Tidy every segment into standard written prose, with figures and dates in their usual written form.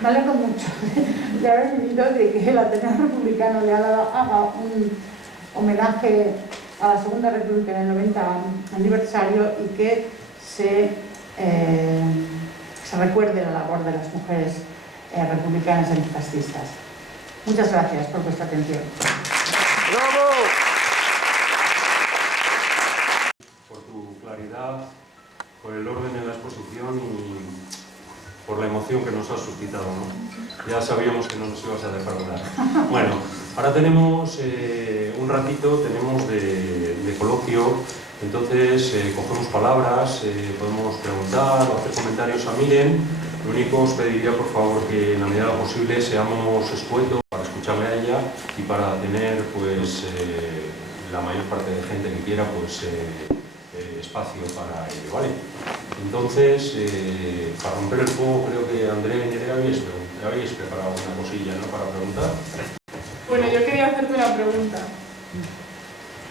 me alegro mucho de haber vivido de que el Ateneo Republicano le haga un homenaje a la Segunda República en el 90 aniversario y que se recuerde la labor de las mujeres republicanas antifascistas. Muchas gracias por vuestra atención. ¡Bravo! Por tu claridad, por el orden en la exposición y por la emoción que nos has suscitado, ¿no? Ya sabíamos que no nos ibas a defraudar. Bueno, ahora tenemos un ratito, tenemos de coloquio, entonces cogemos palabras, podemos preguntar o hacer comentarios a Miren. Lo único os pediría, por favor, que en la medida de lo posible seamos escuetos para escucharle a ella y para tener, pues, la mayor parte de gente que quiera, pues, espacio para ello, ¿vale? Entonces, para romper el fuego, creo que Andrea y Nerea habéis preparado una cosilla, ¿no?, para preguntar. Bueno, yo quería hacerte una pregunta.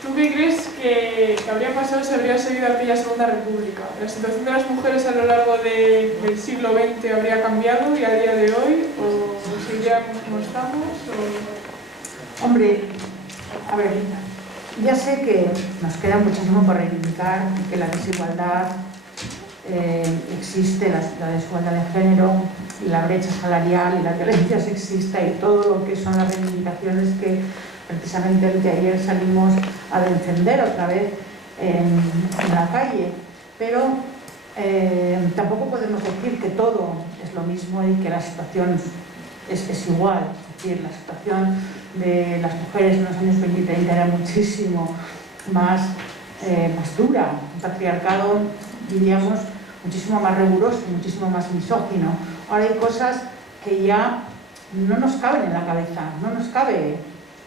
¿Tú qué crees que habría pasado si habría seguido aquella Segunda República? ¿La situación de las mujeres a lo largo del siglo XX habría cambiado y a día de hoy? ¿O seguiríamos como estamos? O... Hombre, a ver, ya sé que nos queda muchísimo por reivindicar, que la desigualdad existe, la desigualdad de género, y la brecha salarial y la violencia sexista y todo lo que son las reivindicaciones que precisamente el de ayer salimos a defender otra vez en la calle. Pero tampoco podemos decir que todo es lo mismo y que la situación es igual. Es decir, la situación de las mujeres en los años 20 y 30 era muchísimo más dura. Un patriarcado, diríamos, muchísimo más riguroso, muchísimo más misógino. Ahora hay cosas que ya no nos caben en la cabeza, no nos cabe.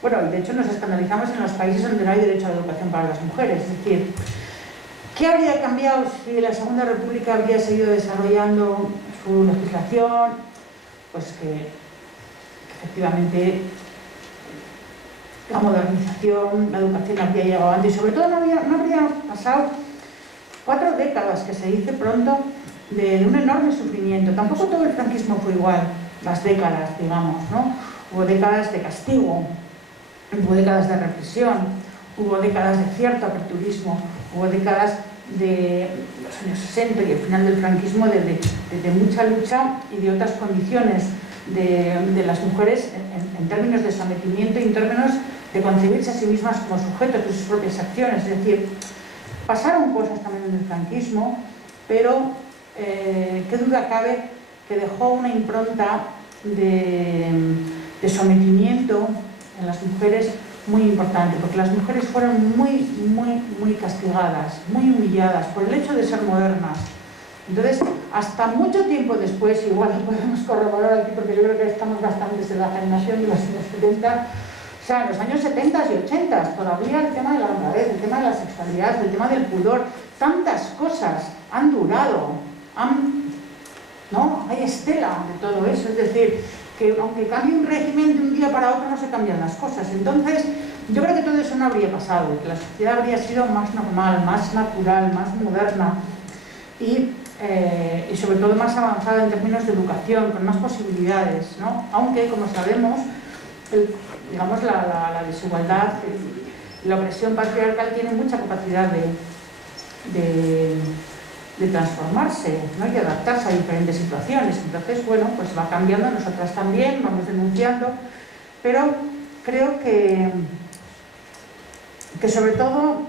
Bueno, y de hecho nos escandalizamos en los países donde no hay derecho a la educación para las mujeres. Es decir, ¿qué habría cambiado si la Segunda República habría seguido desarrollando su legislación? Pues que efectivamente la modernización, la educación habría llegado antes y sobre todo no habría pasado 4 décadas, que se dice pronto, de un enorme sufrimiento. Tampoco todo el franquismo fue igual, las décadas, digamos, ¿no? Hubo décadas de castigo, hubo décadas de represión, hubo décadas de cierto aperturismo, hubo décadas de los años 60 y el final del franquismo de mucha lucha y de otras condiciones de las mujeres en términos de sometimiento y en términos de concebirse a sí mismas como sujetos de sus propias acciones. Es decir, pasaron cosas también en el franquismo, pero qué duda cabe que dejó una impronta de sometimiento en las mujeres muy importante, porque las mujeres fueron muy castigadas, muy humilladas por el hecho de ser modernas. Entonces, hasta mucho tiempo después, igual lo podemos corroborar aquí porque yo creo que estamos bastantes en la generación de los años 70, o sea, en los años 70 y 80 todavía el tema de la honradez, el tema de la sexualidad, el tema del pudor, tantas cosas han durado, ¿no? Hay estela de todo eso, es decir, que aunque cambie un régimen de un día para otro no se cambian las cosas. Entonces, yo creo que todo eso no habría pasado, que la sociedad habría sido más normal, más natural, más moderna y sobre todo más avanzada en términos de educación, con más posibilidades, ¿no? Aunque, como sabemos, digamos, la desigualdad y la opresión patriarcal tiene mucha capacidad de transformarse, ¿no?, y adaptarse a diferentes situaciones. Entonces, bueno, pues va cambiando, nosotras también, vamos denunciando, pero creo que sobre todo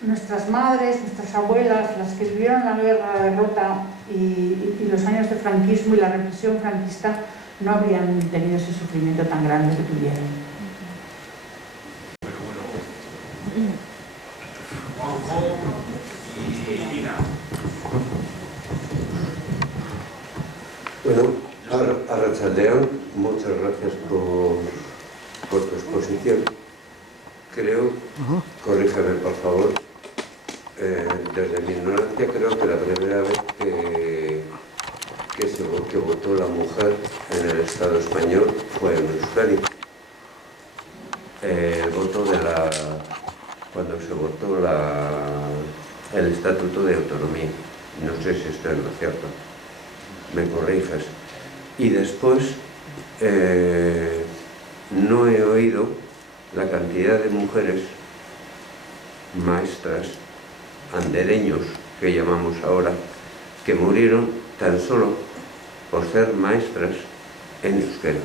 nuestras madres, nuestras abuelas, las que vivieron la guerra, la derrota y los años de franquismo y la represión franquista, no habrían tenido ese sufrimiento tan grande que tuvieron. Bueno, Arratsaldeon, muchas gracias por tu exposición. Creo, corríjame por favor, desde mi ignorancia creo que la primera vez que votó la mujer en el Estado español fue en Euskadi. El voto cuando se votó el Estatuto de Autonomía. No sé si esto es lo cierto. Me corriges. Y después no he oído la cantidad de mujeres maestras, andereños, que llamamos ahora, que murieron tan solo por ser maestras en euskera,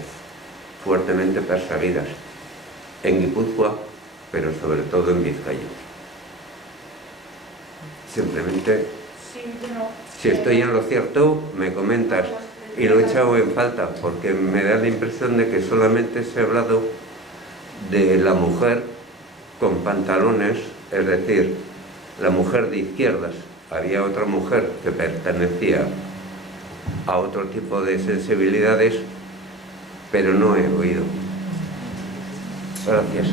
fuertemente perseguidas en Guipúzcoa, pero sobre todo en Vizcaya. Simplemente, si estoy en lo cierto, me comentas, y lo he echado en falta, porque me da la impresión de que solamente se ha hablado de la mujer con pantalones, es decir, la mujer de izquierdas. Había otra mujer que pertenecía a otro tipo de sensibilidades, pero no he oído. Gracias.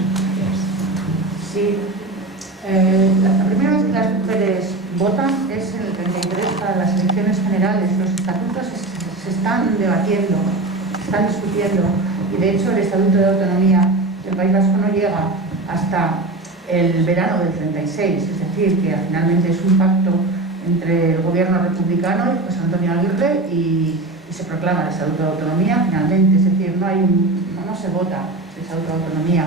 Sí. La primera vez que las mujeres votan es en el 33 para las elecciones generales. Los estatutos se están debatiendo, se están discutiendo, y de hecho el Estatuto de Autonomía del País Vasco no llega hasta el verano del 36, es decir, que finalmente es un pacto entre el gobierno republicano y José Antonio Aguirre y se proclama el Estatuto de Autonomía finalmente, es decir, no se vota el Estatuto de Autonomía.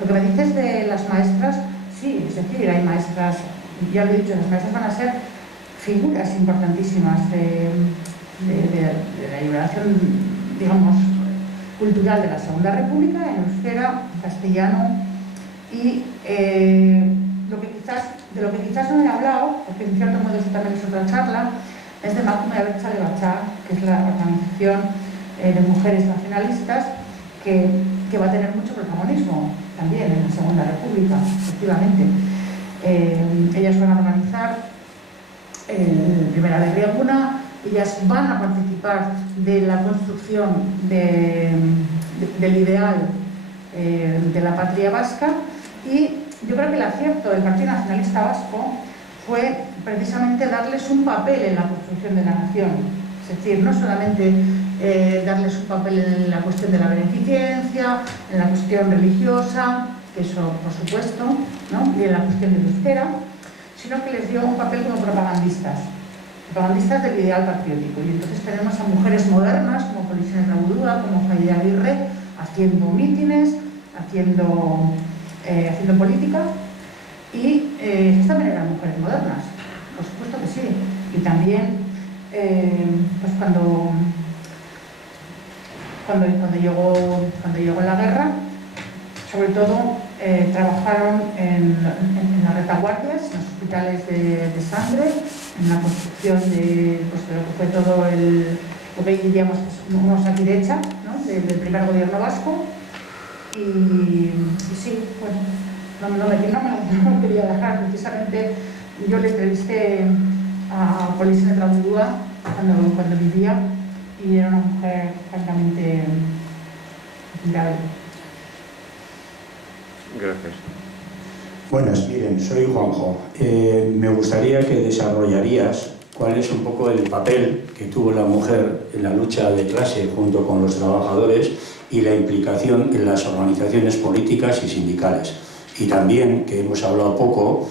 Lo que me dices de las maestras, sí, es decir, hay maestras, ya lo he dicho, las maestras van a ser figuras importantísimas de la liberación, digamos, cultural de la Segunda República, en euskera, en castellano, y de lo que quizás no he hablado, porque en cierto modo eso también es otra charla, es de Emakume Abertzale Batzar, que es la organización de mujeres nacionalistas que va a tener mucho protagonismo también en la Segunda República, efectivamente. Ellas van a organizar el Primera de Riaguna, ellas van a participar de la construcción del ideal de la patria vasca, y yo creo que el acierto del Partido Nacionalista Vasco fue precisamente darles un papel en la construcción de la nación. Es decir, no solamente darles un papel en la cuestión de la beneficencia, en la cuestión religiosa, que eso por supuesto, ¿no? Y en la cuestión del euskera, sino que les dio un papel como propagandistas del ideal patriótico. Y entonces tenemos a mujeres modernas como Polisene Trabudúa, como Faide Aguirre, haciendo mítines, haciendo política, y también eran mujeres modernas, por supuesto que sí. Y también pues cuando llegó la guerra, sobre todo trabajaron en las retaguardias, en los hospitales de sangre, en la construcción de lo que fue todo lo que diríamos unos Osakidecha, ¿no? del primer gobierno vasco. Y sí, bueno, no me quería dejar. Precisamente yo le entrevisté a Polisene Trabudúa cuando vivía, y era una mujer francamente grave. Gracias. Buenas, miren, soy Juanjo. Me gustaría que desarrollarías cuál es un poco el papel que tuvo la mujer en la lucha de clase junto con los trabajadores y la implicación en las organizaciones políticas y sindicales. Y también, que hemos hablado poco,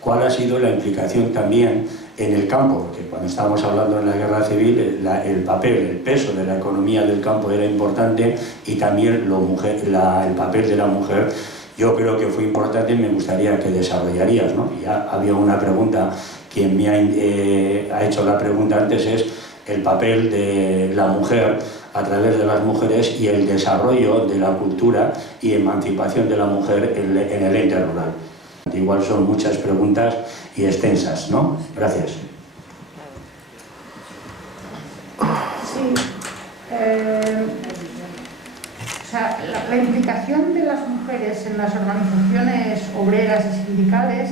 cuál ha sido la implicación también en el campo, porque cuando estábamos hablando en la guerra civil, el papel, el peso de la economía del campo era importante, y también el papel de la mujer yo creo que fue importante, y me gustaría que desarrollarías, ¿no? Ya había una pregunta, quien me ha hecho la pregunta antes, es el papel de la mujer a través de las mujeres y el desarrollo de la cultura y emancipación de la mujer en el ente rural. Igual son muchas preguntas y extensas, ¿no? Gracias. Sí. O sea, la implicación de las mujeres en las organizaciones obreras y sindicales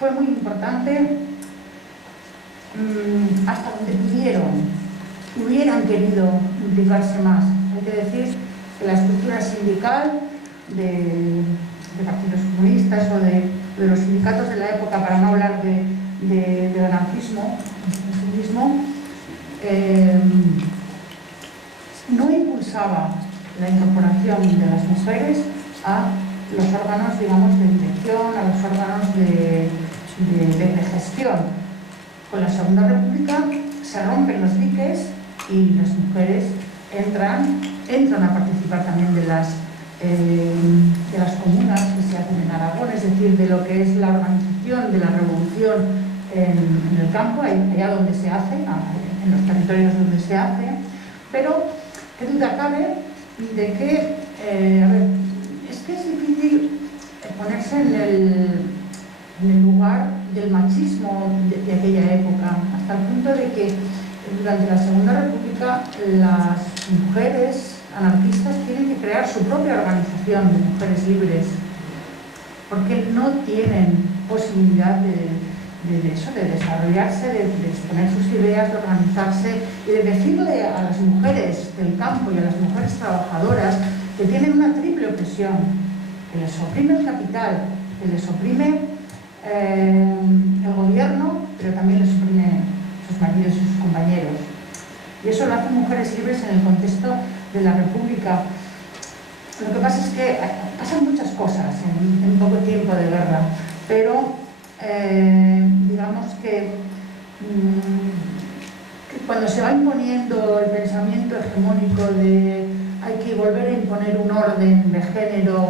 fue muy importante, hasta donde hubieran querido implicarse más. Hay que decir que la estructura sindical de partidos comunistas o de los sindicatos de la época, para no hablar del anarquismo, no impulsaba la incorporación de las mujeres a los órganos, digamos, de dirección, a los órganos de gestión. Con la Segunda República se rompen los diques y las mujeres entran a participar también de las comunas que se hacen en Aragón, es decir, de lo que es la organización de la revolución en el campo, allá donde se hace, en los territorios donde se hace, pero qué duda cabe de que, es que es difícil ponerse en el lugar del machismo de aquella época, hasta el punto de que durante la Segunda República las mujeres anarquistas tienen que crear su propia organización de mujeres libres, porque no tienen posibilidad de desarrollarse, de exponer sus ideas, de organizarse y de decirle a las mujeres del campo y a las mujeres trabajadoras que tienen una triple opresión, que les oprime el capital, que les oprime el gobierno, pero también les oprime sus maridos y sus compañeros. Y eso lo hacen mujeres libres en el contexto de la República. Lo que pasa es que pasan muchas cosas en poco tiempo de guerra, pero digamos que cuando se va imponiendo el pensamiento hegemónico de hay que volver a imponer un orden de género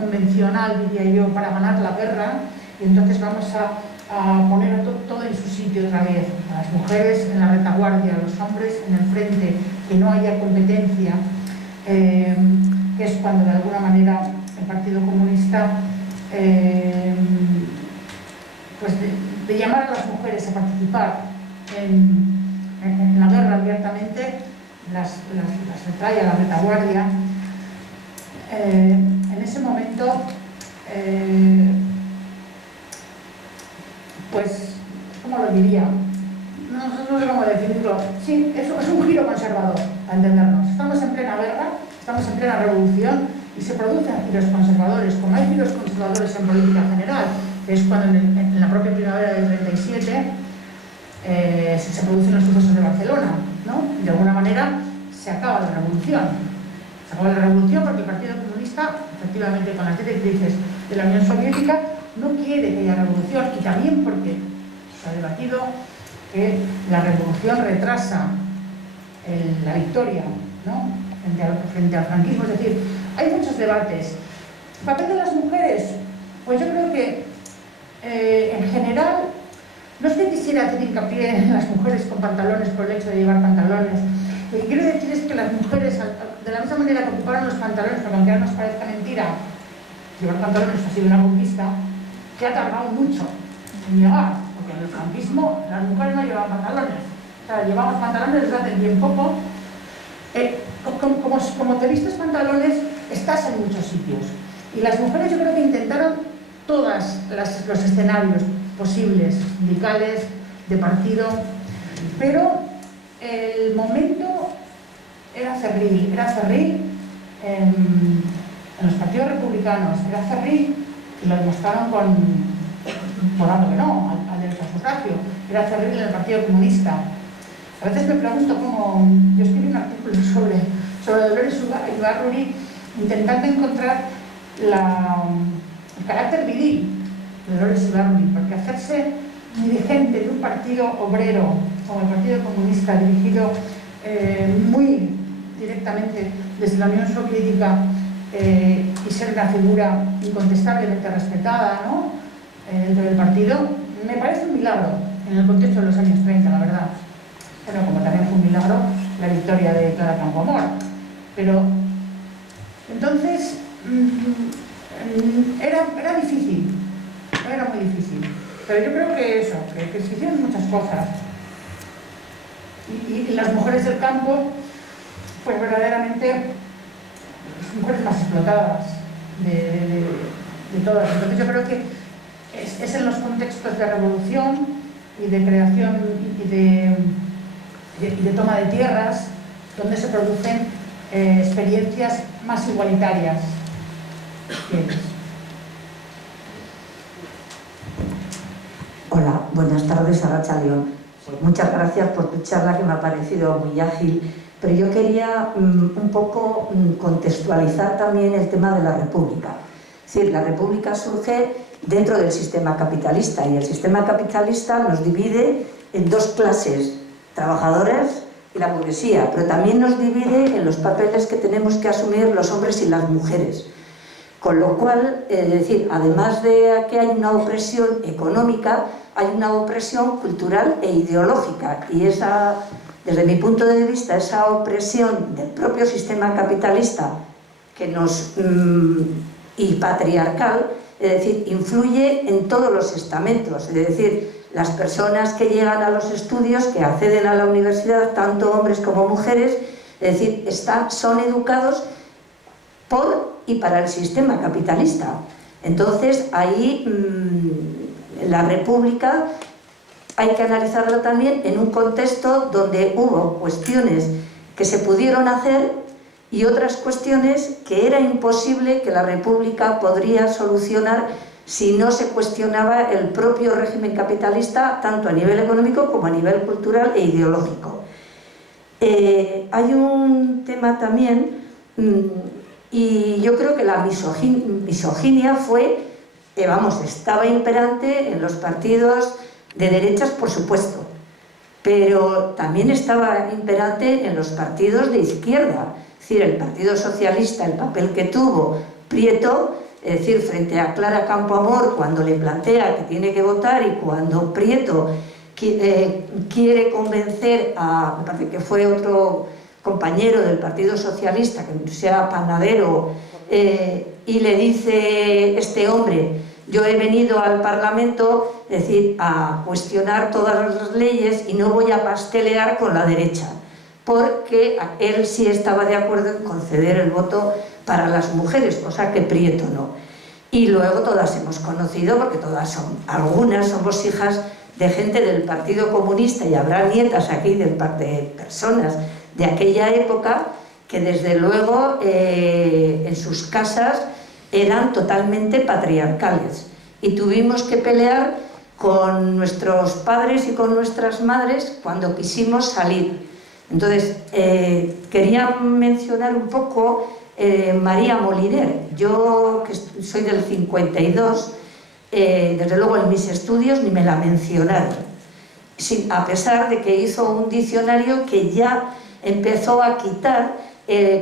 convencional, diría yo, para ganar la guerra, y entonces vamos a poner todo en su sitio otra vez, a las mujeres en la retaguardia, a los hombres en el frente, que no haya competencia, que es cuando de alguna manera el Partido Comunista pues de llamar a las mujeres a participar en la guerra abiertamente, las retrae a la retaguardia. En ese momento pues, ¿cómo lo diría? No sé cómo definirlo. Sí, es un giro conservador, a entendernos. Estamos en plena guerra, estamos en plena revolución y se producen giros conservadores, como hay giros conservadores en política general, que es cuando en la propia primavera del 37 se producen los sucesos de Barcelona, ¿no? De alguna manera se acaba la revolución. Se acaba la revolución porque el Partido Comunista, efectivamente con las directrices de la Unión Soviética, no quiere que haya revolución, y también porque se ha debatido que la revolución retrasa la victoria, ¿no? frente al franquismo. Es decir, hay muchos debates. ¿El papel de las mujeres? Pues yo creo que en general, no es que quisiera hacer hincapié en las mujeres con pantalones por el hecho de llevar pantalones. Lo que quiero decir es que las mujeres, de la misma manera que ocuparon los pantalones, porque aunque ahora nos parezca mentira, llevar pantalones ha sido una conquista, que ha tardado mucho en llegar, porque en el franquismo las mujeres no llevaban pantalones. O sea, llevamos pantalones desde hace bien poco. Como te vistes pantalones, estás en muchos sitios. Y las mujeres yo creo que intentaron todos los escenarios posibles, sindicales, de partido, pero el momento era cerril en los partidos republicanos, era cerril, y lo demostraron por algo que no, al derecho al sufragio, era cerril en el Partido Comunista. A veces me pregunto cómo, yo escribí un artículo sobre Dolores Ibarruri, intentando encontrar el carácter viril de Dolores Ibarruri, porque hacerse dirigente de un partido obrero como el Partido Comunista, dirigido muy directamente desde la Unión Soviética, y ser una figura incontestablemente respetada, ¿no? Dentro del partido, me parece un milagro en el contexto de los años 30, la verdad. Bueno, como también fue un milagro la victoria de Clara Campoamor. Pero entonces era difícil, era muy difícil. Pero yo creo que eso, que se hicieron muchas cosas. Y las mujeres del campo, pues verdaderamente, las mujeres más explotadas de todas. Entonces yo creo que es en los contextos de revolución y de creación y de toma de tierras donde se producen experiencias más igualitarias. Hola, buenas tardes, Arratsalde León. Muchas gracias por tu charla, que me ha parecido muy ágil, pero yo quería un poco contextualizar también el tema de la República. Es decir, la República surge dentro del sistema capitalista, y el sistema capitalista nos divide en dos clases, trabajadoras y la burguesía, pero también nos divide en los papeles que tenemos que asumir los hombres y las mujeres. Con lo cual, es decir, además de que hay una opresión económica, hay una opresión cultural e ideológica, y esa, desde mi punto de vista, esa opresión del propio sistema capitalista que y patriarcal, es decir, influye en todos los estamentos, es decir, las personas que llegan a los estudios, que acceden a la universidad, tanto hombres como mujeres, es decir, son educados por y para el sistema capitalista. Entonces, ahí la República hay que analizarla también en un contexto donde hubo cuestiones que se pudieron hacer y otras cuestiones que era imposible que la República podría solucionar si no se cuestionaba el propio régimen capitalista, tanto a nivel económico como a nivel cultural e ideológico. Hay un tema también, y yo creo que la misoginia fue, estaba imperante en los partidos de derechas, por supuesto, pero también estaba imperante en los partidos de izquierda. Es decir, el Partido Socialista, el papel que tuvo Prieto, es decir, frente a Clara Campoamor, cuando le plantea que tiene que votar, y cuando Prieto quiere convencer me parece que fue otro compañero del Partido Socialista, que sea panadero, y le dice este hombre: yo he venido al Parlamento, es decir, a cuestionar todas las leyes y no voy a pastelear con la derecha, porque él sí estaba de acuerdo en conceder el voto para las mujeres, cosa que Prieto no. Y luego todas hemos conocido, porque algunas somos hijas de gente del Partido Comunista, y habrá nietas aquí de personas de aquella época que desde luego en sus casas eran totalmente patriarcales, y tuvimos que pelear con nuestros padres y con nuestras madres cuando quisimos salir. Entonces, quería mencionar un poco María Moliner. Yo, que soy del 52, desde luego en mis estudios ni me la mencionaron, a pesar de que hizo un diccionario que ya empezó a quitar,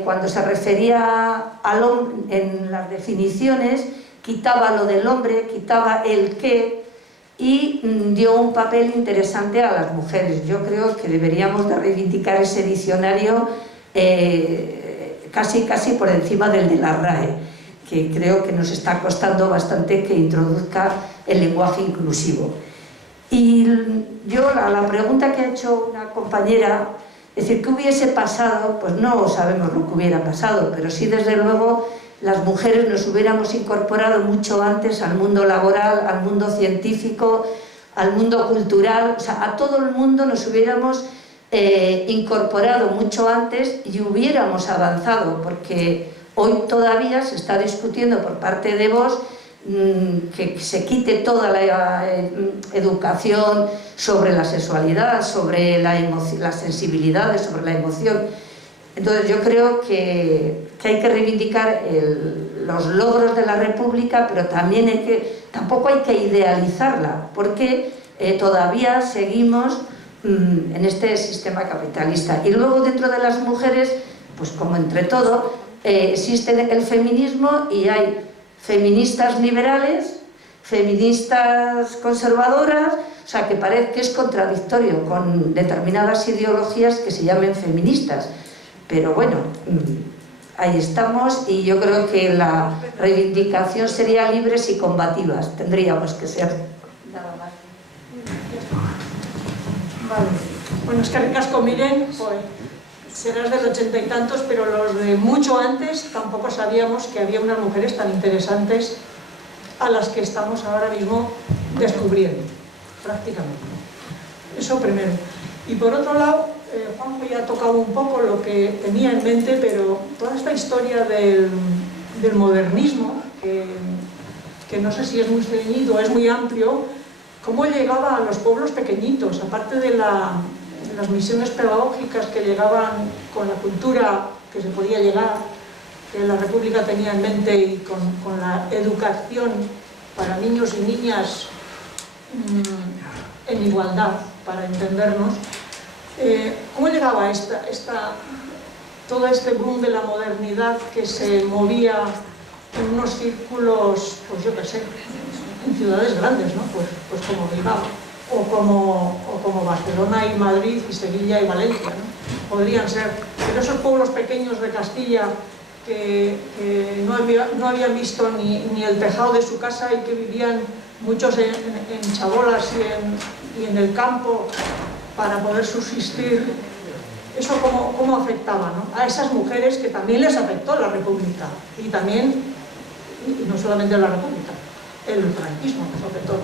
cuando se refería al hombre, en las definiciones, quitaba lo del hombre, quitaba el qué, y dio un papel interesante a las mujeres. Yo creo que deberíamos de reivindicar ese diccionario casi por encima del de la RAE, que creo que nos está costando bastante que introduzca el lenguaje inclusivo. Y yo, la pregunta que ha hecho una compañera, es decir, ¿qué hubiese pasado? Pues no sabemos lo que hubiera pasado, pero sí, desde luego, las mujeres nos hubiéramos incorporado mucho antes al mundo laboral, al mundo científico, al mundo cultural, o sea, a todo el mundo nos hubiéramos incorporado mucho antes y hubiéramos avanzado, porque hoy todavía se está discutiendo por parte de Vox que se quite toda la educación sobre la sexualidad, sobre las sensibilidades, sobre la emoción. Entonces yo creo que hay que reivindicar los logros de la República, pero también tampoco hay que idealizarla, porque todavía seguimos en este sistema capitalista. Y luego, dentro de las mujeres, pues como entre todo, existe el feminismo, y hay feministas liberales, feministas conservadoras, o sea, que parece que es contradictorio con determinadas ideologías que se llamen feministas. Pero bueno, ahí estamos, y yo creo que la reivindicación sería libres y combativas, tendríamos que ser. Nada más. Vale. Bueno, es que ricasco, Miren, pues serás del 80 y tantos, pero los de mucho antes tampoco sabíamos que había unas mujeres tan interesantes a las que estamos ahora mismo descubriendo, prácticamente. Eso primero. Y por otro lado, Juanjo ya ha tocado un poco lo que tenía en mente, pero toda esta historia del modernismo, que no sé si es muy ceñido, es muy amplio, cómo llegaba a los pueblos pequeñitos, aparte de las misiones pedagógicas que llegaban con la cultura que se podía llegar, que la República tenía en mente, y con la educación para niños y niñas en igualdad, para entendernos. ¿Cómo llegaba todo este boom de la modernidad que se movía en unos círculos, pues yo qué sé, en ciudades grandes, ¿no? Pues como Bilbao, o como Barcelona y Madrid y Sevilla y Valencia, ¿no? Podrían ser, pero esos pueblos pequeños de Castilla que no habían visto ni el tejado de su casa y que vivían muchos en chabolas y en el campo para poder subsistir, eso cómo afectaba, ¿no? A esas mujeres que también les afectó la República, y también, y no solamente la República, el franquismo les afectó.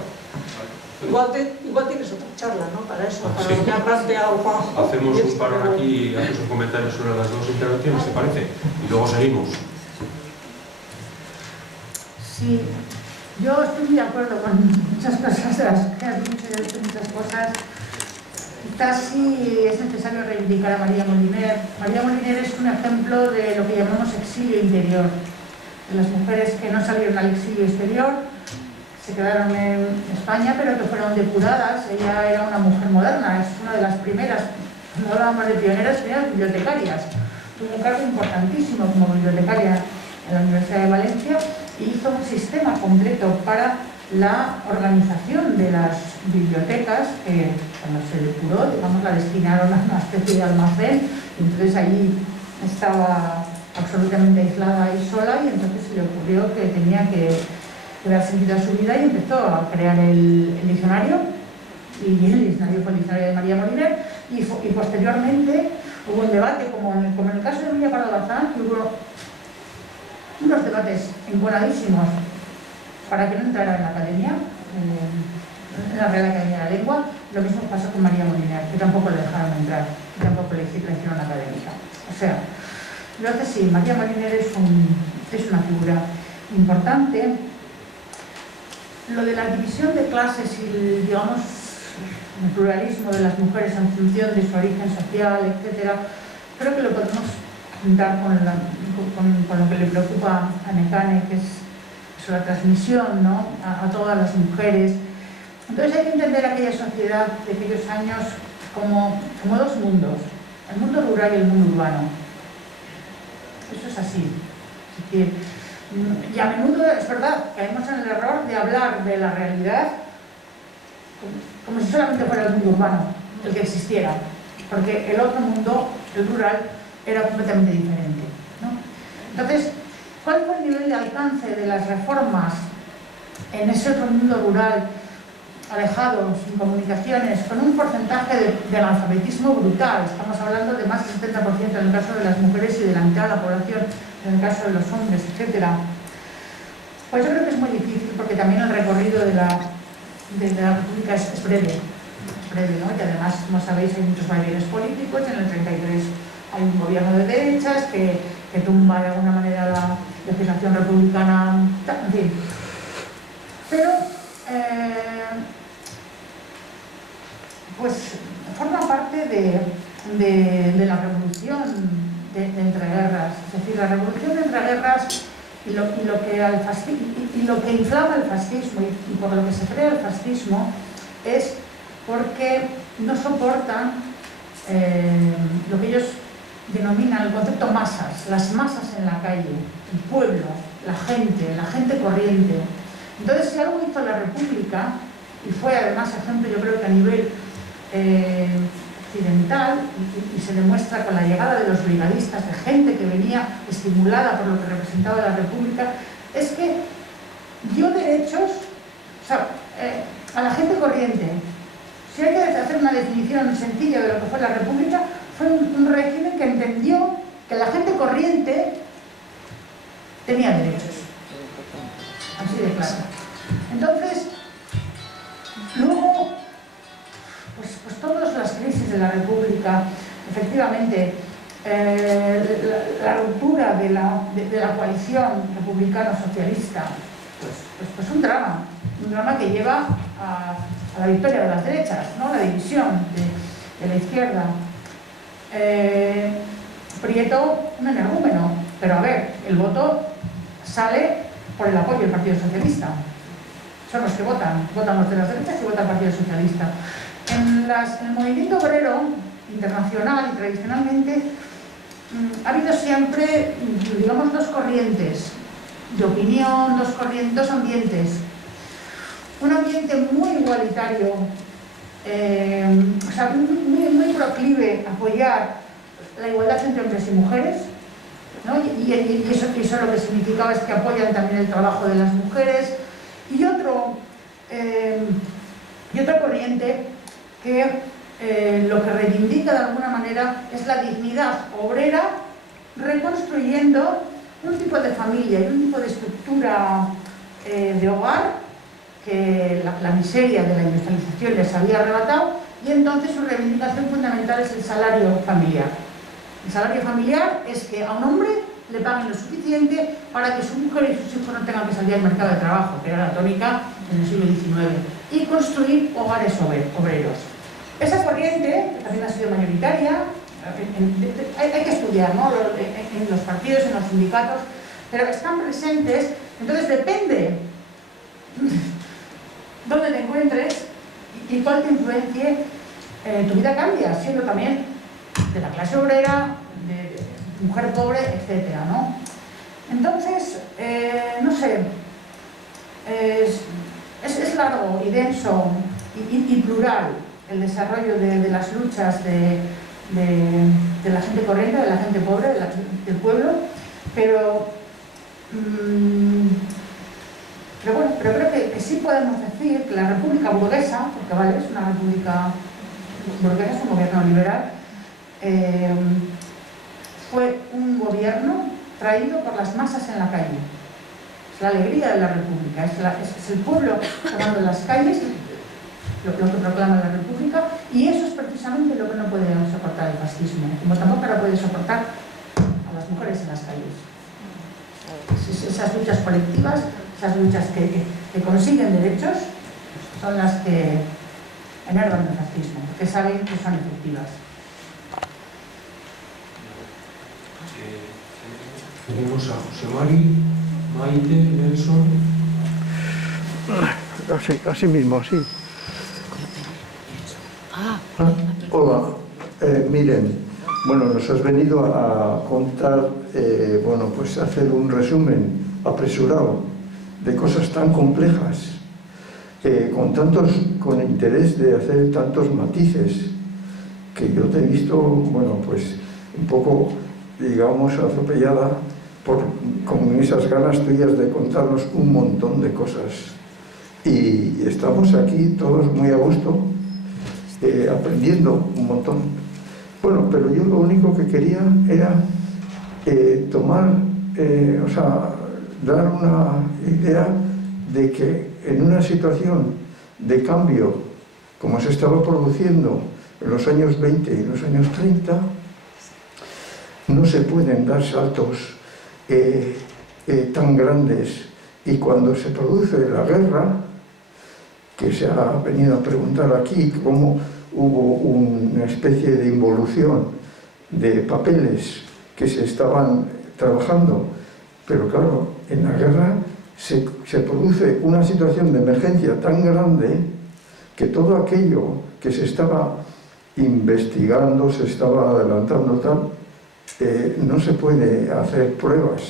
Igual tienes otra charla, ¿no? Para eso, para lo que ha planteado Juanjo. Hacemos un parón aquí y haces un comentario sobre las dos intervenciones, ¿te parece? Y luego seguimos. Sí, yo estoy muy de acuerdo con muchas cosas de las que has dicho, muchas cosas. Quizás sí es necesario reivindicar a María Moliner. María Moliner es un ejemplo de lo que llamamos exilio interior, de las mujeres que no salieron al exilio exterior, se quedaron en España, pero que fueron depuradas. Ella era una mujer moderna, es una de las primeras, no hablábamos de pioneras, primeras bibliotecarias. Tuvo un cargo importantísimo como bibliotecaria en la Universidad de Valencia y hizo un sistema completo para la organización de las bibliotecas, que cuando se depuró, digamos, la destinaron a una especie de almacén, y entonces allí estaba absolutamente aislada y sola, y entonces se le ocurrió que tenía que dar sentido a su vida y empezó a crear el diccionario, y el diccionario fue el diccionario de María Moliner, y posteriormente hubo un debate, como en el caso de Emilia Pardo Bazán, que hubo unos debates enconadísimos para que no entrara en la academia, en la Real Academia de la Lengua. Lo mismo pasó con María Moliner, que tampoco le dejaron entrar, que tampoco le hicieron académica. O sea, entonces sí, María Moliner es una figura importante. Lo de la división de clases y, digamos, el pluralismo de las mujeres en función de su origen social, etc., creo que lo podemos juntar con lo que le preocupa a Nekane, que es la transmisión, ¿no?, a todas las mujeres. Entonces hay que entender aquella sociedad de aquellos años como dos mundos, el mundo rural y el mundo urbano. Eso es así. Es decir, y a menudo es verdad, caemos en el error de hablar de la realidad como si solamente fuera el mundo urbano el que existiera, porque el otro mundo, el rural, era completamente diferente, ¿no? Entonces, ¿cuál fue el nivel de alcance de las reformas en ese otro mundo rural, alejado, sin comunicaciones, con un porcentaje de analfabetismo brutal? Estamos hablando de más del 70% en el caso de las mujeres y de la mitad de la población en el caso de los hombres, etc. Pues yo creo que es muy difícil, porque también el recorrido de la República es breve, ¿no? Y además, como sabéis, hay muchos vaivenes políticos. En el 33 hay un gobierno de derechas que tumba de alguna manera la legislación republicana, en fin. Pero, pues, forma parte de la revolución de entreguerras. Es decir, la revolución de entreguerras y lo que inflama el fascismo y por lo que se crea el fascismo es porque no soportan lo que ellos denominan el concepto masas, las masas en la calle, el pueblo, la gente corriente. Entonces, si algo hizo la República, y fue además ejemplo, yo creo que a nivel occidental, y se demuestra con la llegada de los brigadistas, de gente que venía estimulada por lo que representaba la República, es que dio derechos, o sea, a la gente corriente. Si hay que hacer una definición sencilla de lo que fue la República, fue un régimen que entendió que la gente corriente tenía derechos. Así de claro. Entonces, luego, pues todas las crisis de la República, efectivamente, la ruptura de la coalición republicano-socialista, pues un drama que lleva a la victoria de las derechas, ¿no?, la división de la izquierda. Prieto, un energúmeno, pero a ver, el voto sale por el apoyo del Partido Socialista. Son los que votan los de las derechas y vota el Partido Socialista. En el movimiento obrero internacional y tradicionalmente ha habido siempre, digamos, dos corrientes de opinión, dos ambientes. Un ambiente muy igualitario, o sea, muy proclive a apoyar la igualdad entre hombres y mujeres, ¿no? Y eso lo que significaba es que apoyan también el trabajo de las mujeres. Y otra corriente que lo que reivindica de alguna manera es la dignidad obrera, reconstruyendo un tipo de familia y un tipo de estructura de hogar que la miseria de la industrialización les había arrebatado, y entonces su reivindicación fundamental es el salario familiar. El salario familiar es que a un hombre le paguen lo suficiente para que su mujer y sus hijos no tengan que salir al mercado de trabajo, que era la tónica en el siglo XIX, y construir hogares obreros. Esa corriente, que también ha sido mayoritaria, hay que estudiar, ¿no?, en los partidos, en los sindicatos, pero están presentes. Entonces depende dónde te encuentres y cuál te influencie, tu vida cambia, siendo también de la clase obrera, de mujer pobre, etcétera, ¿no? Entonces, no sé, es largo y denso y plural el desarrollo de las luchas de la gente corriente, de la gente pobre, del pueblo, pero bueno, pero creo que sí podemos decir que la República Burguesa, porque vale, es una república burguesa, es un gobierno liberal, fue un gobierno traído por las masas en la calle. Es la alegría de la República, es el pueblo tomando las calles, lo que proclama la República, y eso es precisamente lo que no puede soportar el fascismo, como tampoco lo puede soportar a las mujeres en las calles. Esas luchas colectivas, esas luchas que consiguen derechos, son las que enervan el fascismo, porque saben que son efectivas. Tenemos a José Mari, Maite, Nelson. Así mismo, sí. Hola, miren, bueno, nos has venido a contar, bueno, pues hacer un resumen apresurado de cosas tan complejas, con interés de hacer tantos matices, que yo te he visto, bueno, pues un poco, digamos, atropellada con esas ganas tuyas de contarnos un montón de cosas. Y estamos aquí todos muy a gusto, aprendiendo un montón. Bueno, pero yo lo único que quería era dar una idea de que en una situación de cambio como se estaba produciendo en los años 20 y los años 30, no se pueden dar saltos tan grandes. Y cuando se produce la guerra, que se ha venido a preguntar aquí, cómo hubo una especie de involución de papeles que se estaban trabajando, pero claro, en la guerra se produce una situación de emergencia tan grande que todo aquello que se estaba investigando, se estaba adelantando tal, no se puede hacer pruebas.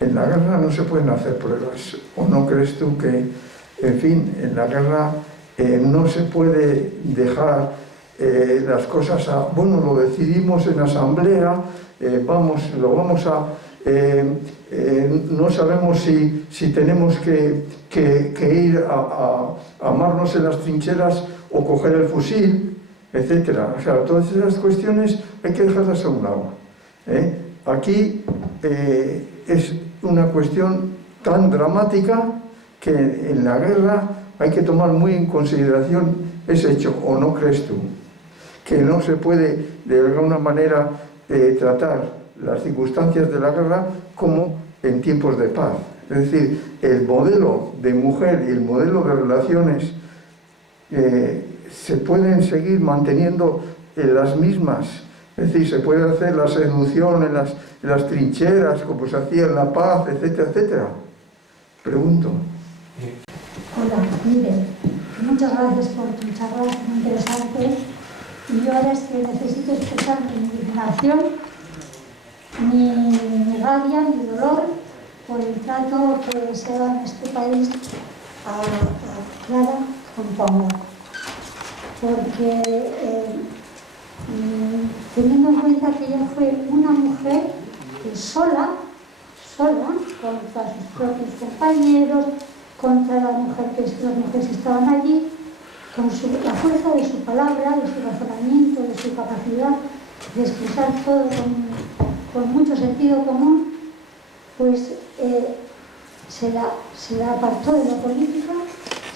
En la guerra no se pueden hacer pruebas. ¿O no crees tú que, en fin, en la guerra no se puede dejar las cosas a, bueno, lo decidimos en asamblea, no sabemos si tenemos que ir a amarnos en las trincheras o coger el fusil, etcétera? O sea, todas esas cuestiones hay que dejarlas a un lado. Aquí es una cuestión tan dramática que en la guerra hay que tomar muy en consideración ese hecho, ¿o no crees tú? Que no se puede de alguna manera tratar las circunstancias de la guerra como en tiempos de paz. Es decir, el modelo de mujer y el modelo de relaciones se pueden seguir manteniendo en las mismas. Es decir, se puede hacer la seducción en las trincheras, como se hacía en la paz, etcétera, etcétera. Pregunto. Hola, mire, muchas gracias por tu charla, muy interesante. Y yo ahora es que necesito expresar mi indignación, mi rabia, mi dolor por el trato que se da en este país a Clara Campoamor. Porque teniendo en cuenta que ella fue una mujer que sola, contra sus propios compañeros, contra las mujeres que estaban allí, con la fuerza de su palabra, de su razonamiento, de su capacidad de expresar todo con mucho sentido común, pues se la apartó de la política,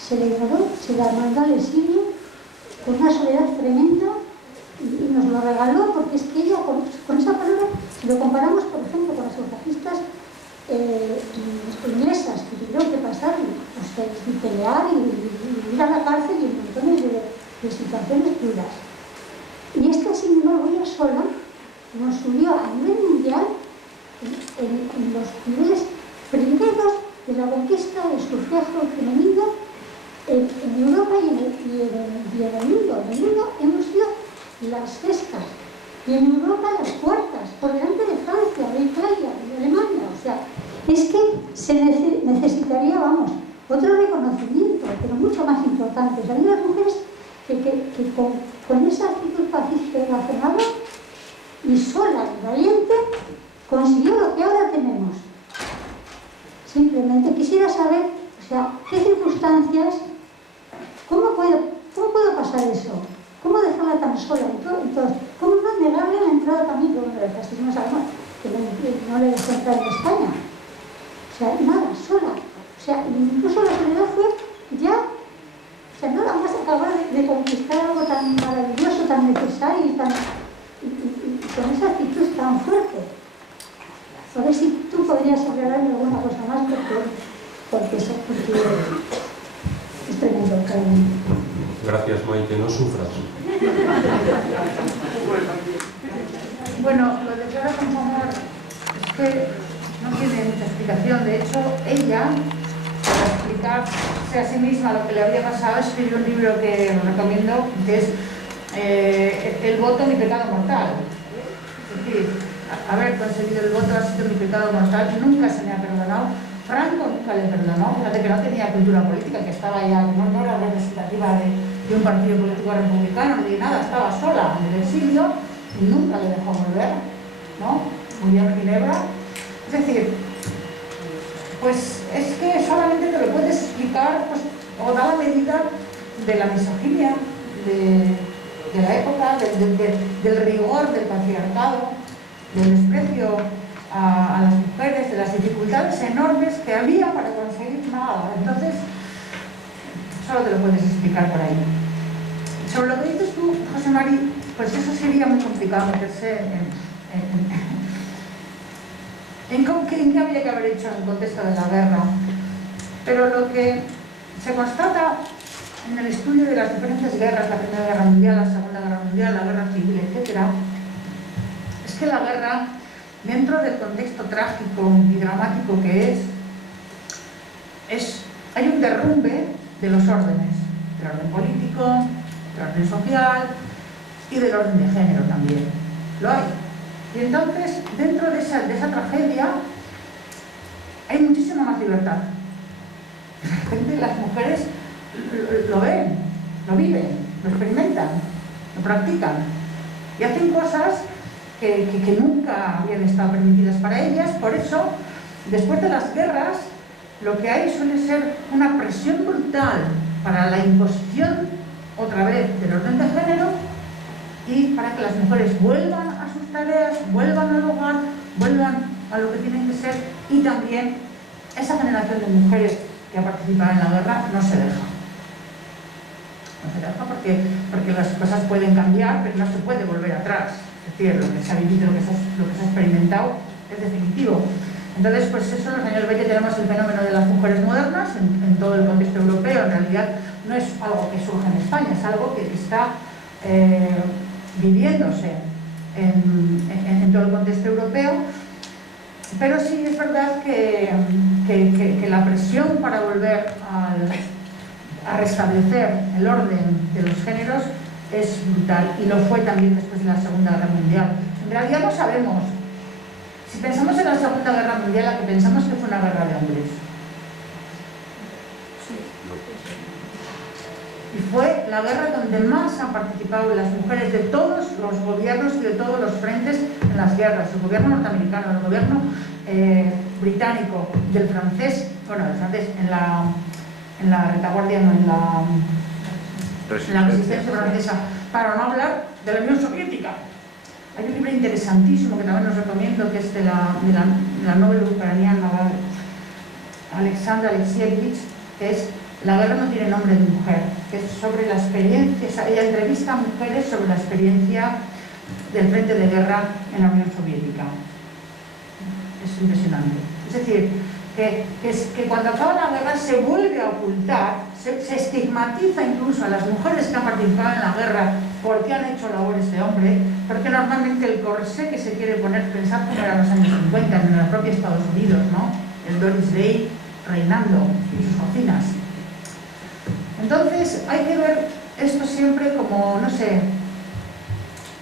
se la ignoró, se la mandó al exilio con una soledad tremenda y nos lo regaló, porque es que ella con esa palabra, si lo comparamos por ejemplo con las sufragistas inglesas que tuvieron que pasar, o sea, y pelear y ir a la cárcel y en montones de situaciones duras. Y esta, sin embargo, ella sola nos subió a nivel mundial en los niveles primeros de la conquista del sufragio femenino en Europa y en el mundo. En el mundo hemos sido las sextas y en Europa las cuartas, por delante de Francia, de Italia, de Alemania. O sea, es que se necesitaría, vamos, otro reconocimiento, pero mucho más importante. Hay unas mujeres que con esa actitud pacífica y razonable y sola y valiente consiguió lo que ahora tenemos. Simplemente quisiera saber, o sea, qué circunstancias, cómo puede pasar eso, cómo dejarla tan sola, entonces, cómo no negarle la entrada también, como el fascismo sabemos que no le dejó entrar en España. O sea, nada, sola. O sea, incluso la soledad fue ya, o sea, no la vamos a acabar de conquistar algo tan maravilloso, tan necesario y con esa actitud tan fuerte. A ver si tú podrías aclararme alguna cosa más, porque es tremendo. Gracias, Maite, no sufras. Bueno, lo de Clara Campoamor es que no tiene mucha explicación. De hecho, ella, para explicarse a sí misma lo que le había pasado, escribió un libro que recomiendo, que es El voto, mi pecado mortal. Es decir, haber conseguido el voto ha sido mi pecado mortal, nunca se me ha perdonado. Franco nunca le perdonó, fíjate que no tenía cultura política, que estaba ya, no era representativa de un partido político republicano, ni nada, estaba sola en el exilio y nunca le dejó volver, ¿no? Murió en Ginebra. Es decir, pues es que solamente te lo puedes explicar, pues, o da la medida de la misoginia de la época, del rigor del patriarcado, del desprecio a las mujeres, de las dificultades enormes que había para conseguir nada. Entonces, solo te lo puedes explicar por ahí. Sobre lo que dices tú, José Mari, pues eso sería muy complicado meterse en qué habría que haber hecho en el contexto de la guerra. Pero lo que se constata en el estudio de las diferentes guerras, la Primera Guerra Mundial, la Segunda Guerra Mundial, la Guerra Civil, etc., es que la guerra, dentro del contexto trágico y dramático que hay un derrumbe de los órdenes, del orden político, del orden social y del orden de género también. Lo hay. Y entonces, dentro de esa tragedia, hay muchísima más libertad. De repente las mujeres lo ven, lo viven, lo experimentan, lo practican y hacen cosas que nunca habían estado permitidas para ellas. Por eso, después de las guerras, lo que hay suele ser una presión brutal para la imposición, otra vez, del orden de género y para que las mujeres vuelvan a sus tareas, vuelvan al hogar, vuelvan a lo que tienen que ser, y también esa generación de mujeres que ha participado en la guerra no se deja. No se deja porque las cosas pueden cambiar, pero no se puede volver atrás. Es decir, lo que se ha vivido, lo que se ha experimentado es definitivo. Entonces, pues eso, en los años 20 tenemos el fenómeno de las mujeres modernas en todo el contexto europeo. En realidad no es algo que surge en España, es algo que está viviéndose en todo el contexto europeo. Pero sí es verdad que la presión para volver a restablecer el orden de los géneros es brutal, y lo fue también después de la Segunda Guerra Mundial. En realidad no sabemos. Si pensamos en la Segunda Guerra Mundial, la que pensamos que fue una guerra de hombres. Y fue la guerra donde más han participado las mujeres de todos los gobiernos y de todos los frentes en las guerras. El gobierno norteamericano, el gobierno británico, del francés, bueno, del francés, en la retaguardia, no, en la resistencia francesa, para no hablar de la Unión Soviética. Hay un libro interesantísimo que también os recomiendo, que es de la Nobel ucraniana Alexandra Alexievich, que es La guerra no tiene nombre de mujer, que es sobre la experiencia. Ella entrevista a mujeres sobre la experiencia del frente de guerra en la Unión Soviética. Es impresionante. Es decir, que cuando acaba la guerra se vuelve a ocultar, se estigmatiza incluso a las mujeres que han participado en la guerra porque han hecho labores de hombre, porque normalmente el corsé que se quiere poner, pensad como eran los años 50 en el propio Estados Unidos, ¿no? El Doris Day reinando en sus cocinas. Entonces hay que ver esto siempre como, no sé,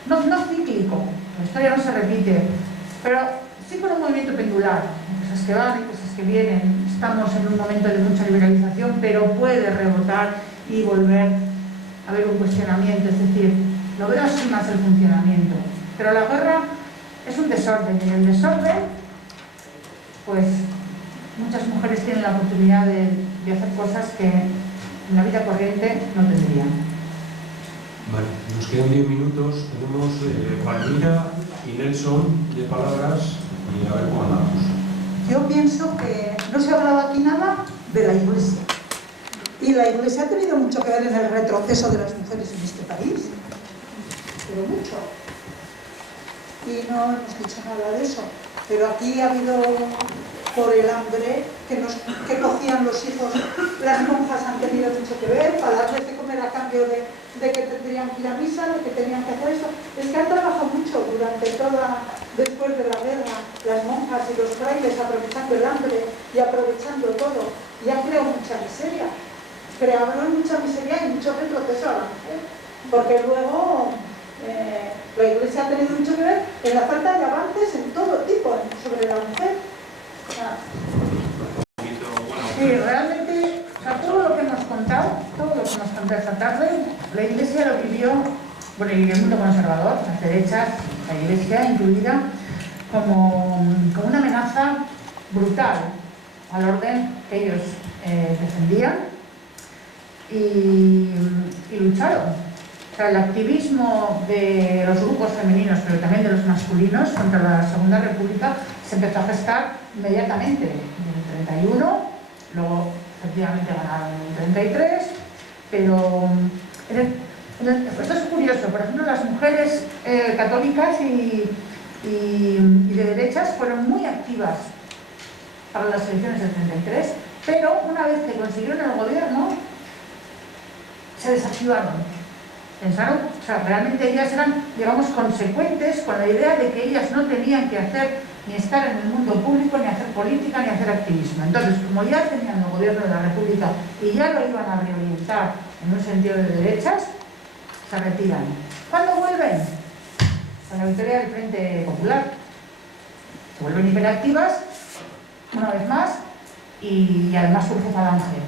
no cíclico, la historia no se repite, pero sí con un movimiento pendular, cosas que van y cosas que vienen. Estamos en un momento de mucha liberalización, pero puede rebotar y volver a haber un cuestionamiento, es decir, lo veo así más el funcionamiento. Pero la guerra es un desorden, y en el desorden, pues muchas mujeres tienen la oportunidad de hacer cosas que en la vida corriente no tendrían. Vale, nos quedan 10 minutos. Tenemos Palmira y Nelson de palabras y a ver cómo andamos. Yo pienso que no se ha hablado aquí nada de la Iglesia. Y la Iglesia ha tenido mucho que ver en el retroceso de las mujeres en este país. Pero mucho. Y no hemos dicho nada de eso. Pero aquí ha habido, por el hambre que cogían los hijos, las monjas han tenido mucho que ver para darles de comer a cambio de que tendrían que ir a misa, de que tenían que hacer esto. Es que han trabajado mucho después de la guerra, las monjas y los frailes, aprovechando el hambre y aprovechando todo, y han creado mucha miseria. Crearon mucha miseria y mucho retroceso a la mujer, porque luego la Iglesia ha tenido mucho que ver en la falta de avances en todo tipo sobre la mujer. Sí, realmente, o sea, todo lo que hemos contado esta tarde, la Iglesia lo vivió, bueno, y el mundo conservador, las derechas, la Iglesia incluida, como una amenaza brutal al orden que ellos defendían y lucharon. O sea, el activismo de los grupos femeninos, pero también de los masculinos contra la Segunda República se empezó a gestar inmediatamente, en el 31, luego efectivamente ganaron en el 33, pero esto es curioso. Por ejemplo, las mujeres católicas y de derechas fueron muy activas para las elecciones del 33, pero una vez que consiguieron el gobierno, se desactivaron. Pensaron, o sea, realmente ellas eran, digamos, consecuentes con la idea de que ellas no tenían que hacer ni estar en el mundo público, ni hacer política, ni hacer activismo. Entonces, como ya tenían el gobierno de la República y ya lo iban a reorientar en un sentido de derechas, se retiran. ¿Cuándo vuelven? Con la victoria del Frente Popular. Se vuelven hiperactivas, una vez más, y además surge Falange.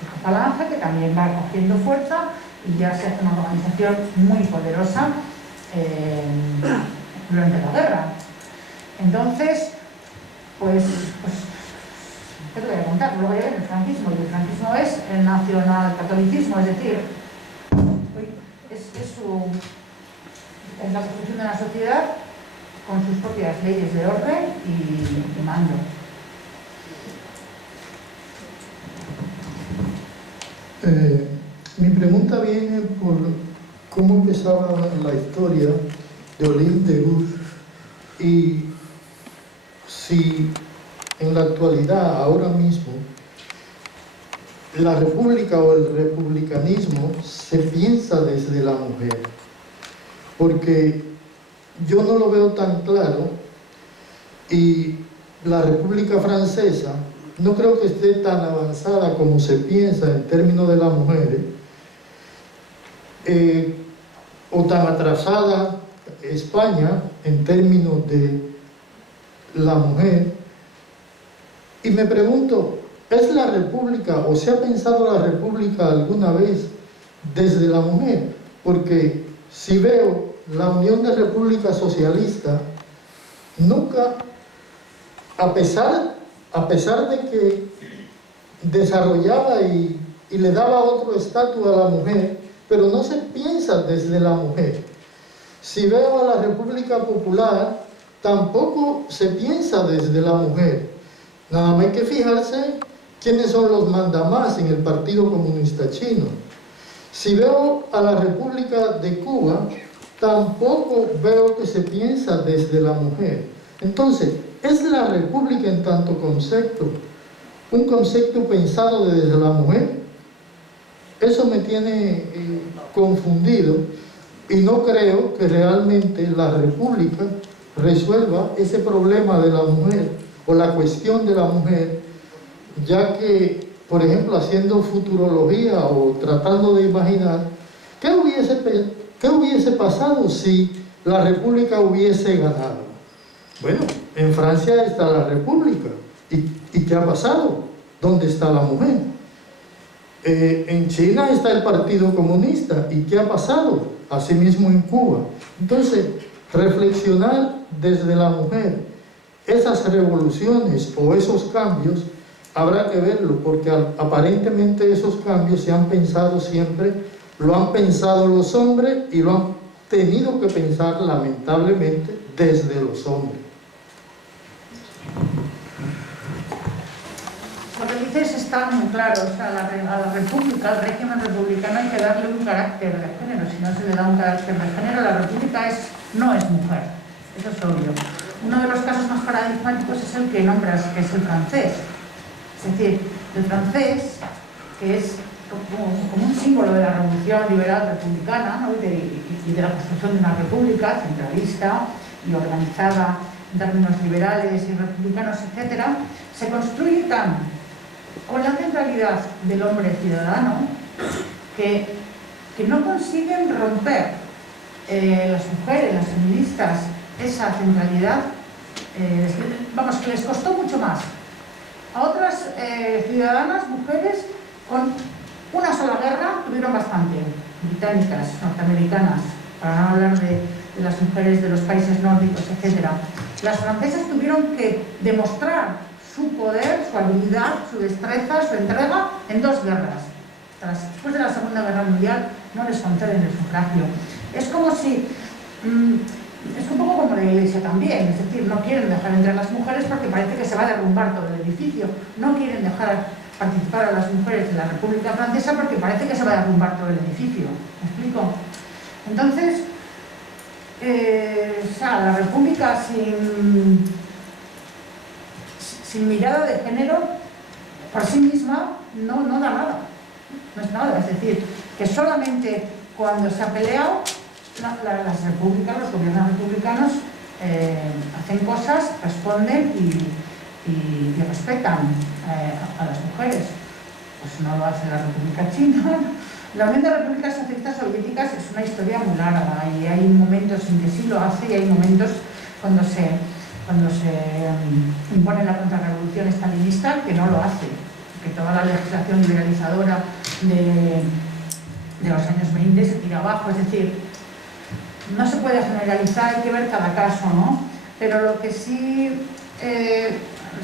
Surge Falange, que también va cogiendo fuerza, y ya se hace una organización muy poderosa durante la guerra. Entonces, pues ¿qué te voy a contar? Luego ya viene el franquismo, y el franquismo es el nacionalcatolicismo, es decir, es la construcción de una sociedad con sus propias leyes de orden y mando. Mi pregunta viene por cómo empezaba la historia de Olympe de Gouges y si en la actualidad, ahora mismo, la república o el republicanismo se piensa desde la mujer, porque yo no lo veo tan claro, y la República Francesa no creo que esté tan avanzada como se piensa en términos de las mujeres. o tan atrasada España en términos de la mujer. Y me pregunto, ¿es la república o se ha pensado la república alguna vez desde la mujer? Porque si veo la Unión de Repúblicas Socialistas, nunca, a pesar de que desarrollaba y le daba otro estatus a la mujer, pero no se piensa desde la mujer. Si veo a la República Popular, tampoco se piensa desde la mujer. Nada más hay que fijarse quiénes son los mandamás en el Partido Comunista Chino. Si veo a la República de Cuba, tampoco veo que se piensa desde la mujer. Entonces, ¿es la república en tanto concepto un concepto pensado desde la mujer? Eso me tiene confundido y no creo que realmente la república resuelva ese problema de la mujer o la cuestión de la mujer, ya que, por ejemplo, haciendo futurología o tratando de imaginar, ¿qué hubiese pasado si la república hubiese ganado? Bueno, en Francia está la república. ¿Y qué ha pasado? ¿Dónde está la mujer? En China está el Partido Comunista. ¿Y qué ha pasado? Asimismo en Cuba. Entonces, reflexionar desde la mujer esas revoluciones o esos cambios, habrá que verlo, porque aparentemente esos cambios se han pensado siempre, lo han pensado los hombres y lo han tenido que pensar lamentablemente desde los hombres. Lo que dices está muy claro, o sea, a la república, al régimen republicano hay que darle un carácter de género. Si no se le da un carácter de género, la república no es mujer, eso es obvio. Uno de los casos más paradigmáticos es el que nombras, que es el francés. Es decir, el francés, que es como un símbolo de la revolución liberal republicana, ¿no? y de la construcción de una república centralista y organizada en términos liberales y republicanos, etc., se construye con la centralidad del hombre ciudadano que no consiguen romper las mujeres, las feministas, esa centralidad, vamos, que les costó mucho más. A otras ciudadanas, mujeres, con una sola guerra tuvieron bastante, británicas, norteamericanas, para no hablar de las mujeres de los países nórdicos, etc. Las francesas tuvieron que demostrar su poder, su habilidad, su destreza, su entrega en 2 guerras. Después de la Segunda Guerra Mundial no les conceden el sufragio. Es como si... es un poco como la Iglesia también, es decir, no quieren dejar entrar a las mujeres porque parece que se va a derrumbar todo el edificio. No quieren dejar participar a las mujeres de la República Francesa porque parece que se va a derrumbar todo el edificio. ¿Me explico? Entonces, o sea, la República sin mirada de género, por sí misma, no da nada. No es nada. Es decir, que solamente cuando se ha peleado, las repúblicas, los gobiernos republicanos hacen cosas, responden y respetan a las mujeres. Pues no lo hace la República China. La Unión de Repúblicas Socialistas Soviéticas es una historia muy larga y hay momentos en que sí lo hace y hay momentos cuando se impone la contrarrevolución estalinista que no lo hace, que toda la legislación liberalizadora de los años 20 se tira abajo. Es decir, no se puede generalizar, hay que ver cada caso, ¿no? Pero lo que sí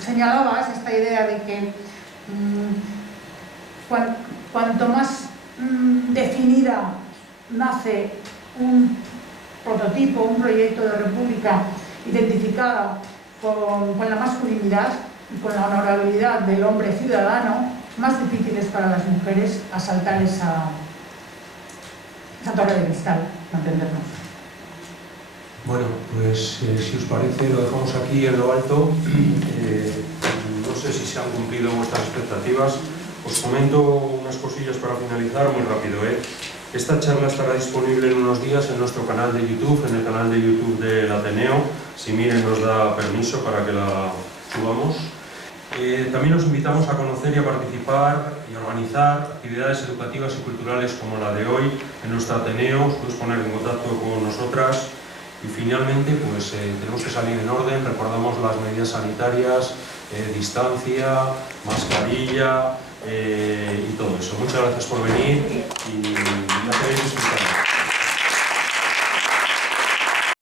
señalaba es esta idea de que cuanto más definida nace un prototipo, un proyecto de república identificada con la masculinidad y con la honorabilidad del hombre ciudadano, más difícil es para las mujeres asaltar esa torre de cristal, para entendernos. Bueno, pues si os parece lo dejamos aquí en lo alto. No sé si se han cumplido vuestras expectativas. Os comento unas cosillas para finalizar muy rápido. Esta charla estará disponible en unos días en nuestro canal de YouTube, en el canal de YouTube del Ateneo, si Miren nos da permiso para que la subamos. También os invitamos a conocer y a participar y a organizar actividades educativas y culturales como la de hoy en nuestro Ateneo. Os podéis poner en contacto con nosotras. Y finalmente, pues tenemos que salir en orden. Recordamos las medidas sanitarias, distancia, mascarilla y todo eso. Muchas gracias por venir y ya tenéis